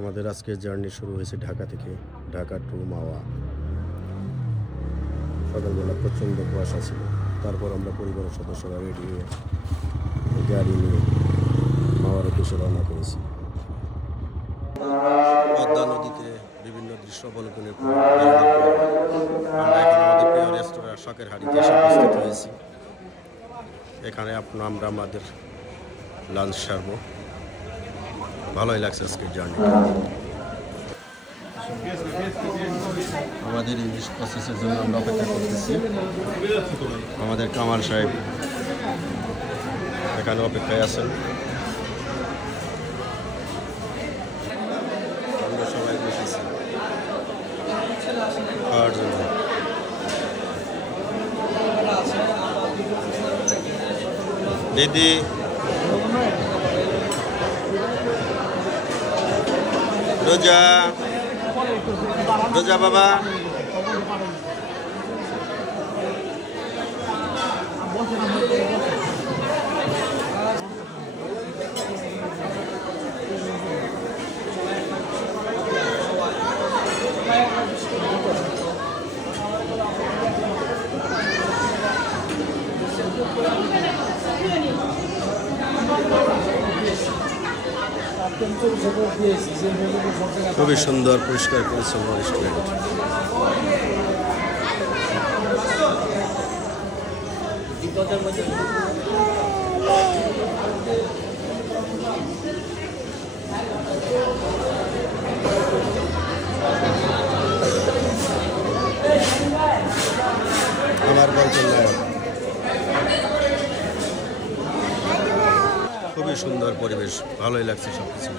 আমাদের আজকের জার্নি শুরু হয়েছে ঢাকা থেকে, ঢাকা টু মাওয়া। সকালবেলা প্রচণ্ড কুয়াশা ছিল, তারপর আমরা পরিবারের সদস্যরা রেডি হয়ে গাড়ি নিয়ে মাওয়ার উদ্দেশ্যে রওনা করেছি। পদ্মা নদীতে বিভিন্ন দৃশ্য অবলোকনের পর আমরা এখন আমাদের প্রিয় রেস্তোরাঁ শখের হাড়িতে এসে উপস্থিত হয়েছি। এখানে আমরা আমাদের লাঞ্চ সারবো। ভালোই লাগছে আজকের জার্নিটা। আমাদের ইংলিশ প্রসেসের জন্য আমরা অপেক্ষা করতেছি। আমাদের কামাল সাহেব এখানে অপেক্ষায় আছেন। আমরা সবাই বসেছি খাওয়ার জন্য। দিদি রোজা রোজা বাবা, খুবই সুন্দর পরিষ্কার পরিচ্ছন্ন রেস্টুরেন্ট। আমার গল্পের নায়ক। খুবই সুন্দর পরিবেশ, ভালোই লাগছে সবকিছু।